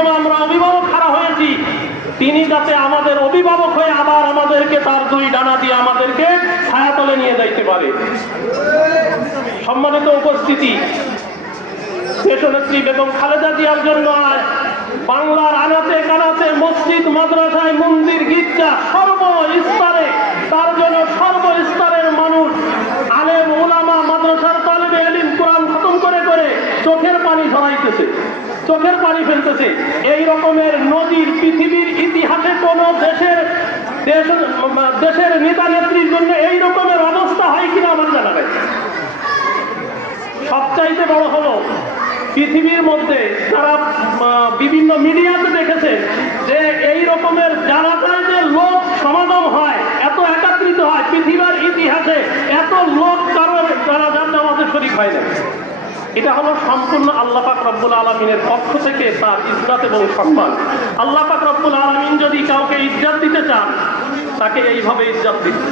মাধ্যমে আমরা অভিভাবক হারা হয়েছি, তিনি যাতে আমাদের অভিভাবক হয়ে আবার আমাদেরকে তার দুই ডানা দিয়ে আমাদেরকে ছায়াতলে নিয়ে যাইতে পারে। সম্মানিত উপস্থিতি, দেশনেত্রী বেগম খালেদা জিয়ার জন্য আজ বাংলার আনাচে কানাচে, মসজিদ, মাদ্রাসায়, মন্দির, গির্জা, সর্বস্তরে তার জন্য সর্বস্তরের মানুষ, আলেম, উলামা, মাদ্রাসার তালেবে ইলম, কোরআন খতম করে করে চোখের পানি ঝরাইতেছে, চোখের পানি ফেলতেছে। এই রকমের নদীর পৃথিবীর ইতিহাসে কোন দেশের নেতা নেত্রীর জন্য এই রকমের অবস্থা হয় কিনা আমার জানা নেই। সবচাইতে বড় হলো পৃথিবীর মধ্যে তারা বিভিন্ন মিডিয়াতে দেখেছে যে এই রকমের জানাজায় যে লোক সমাগম হয়, এত একত্রিত হয়, পৃথিবীর ইতিহাসে এত লোক কারোর জানাজার নামাজে শরীক হয় না। এটা হলো সম্পূর্ণ আল্লাহ পাক রব্বুল আলামিনের পক্ষ থেকে তার ইজ্জত এবং সম্মান। আল্লাহ পাক রব্বুল আলামিন যদি কাউকে ইজ্জত দিতে চান, তাকে এইভাবে ইজ্জত দিতে।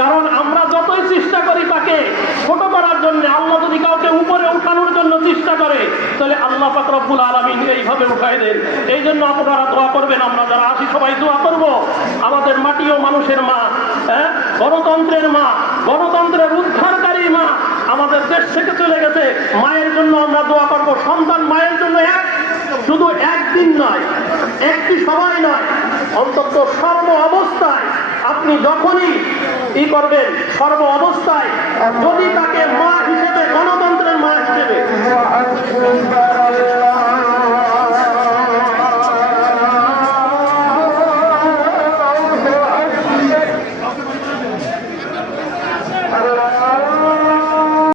কারণ আমরা যতই চেষ্টা করি তাকে ছোট করার জন্য, আল্লাহ যদি কাউকে উপরে উঠানোর জন্য চেষ্টা করে, তাহলে আল্লাহ পাক রব্বুল আলামিন এইভাবে উঠাই দেন। এই জন্য আপনারা দোয়া করবেন, আমরা যারা আসি সবাই দোয়া করব। আমাদের মাটি ও মানুষের মা, গণতন্ত্রের মা, গণতন্ত্রের উদ্ধারকারী মা আমাদের দেশ থেকে চলে গেছে, মায়ের জন্য আমরা দোয়া করব। সন্তান মায়ের জন্য শুধু একদিন নয়, একটি সময় নয়, অন্তত সর্ব অবস্থায় আপনি যখনই করবেন, সর্ব অবস্থায় যদি তাকে মা হিসেবে গণতন্ত্র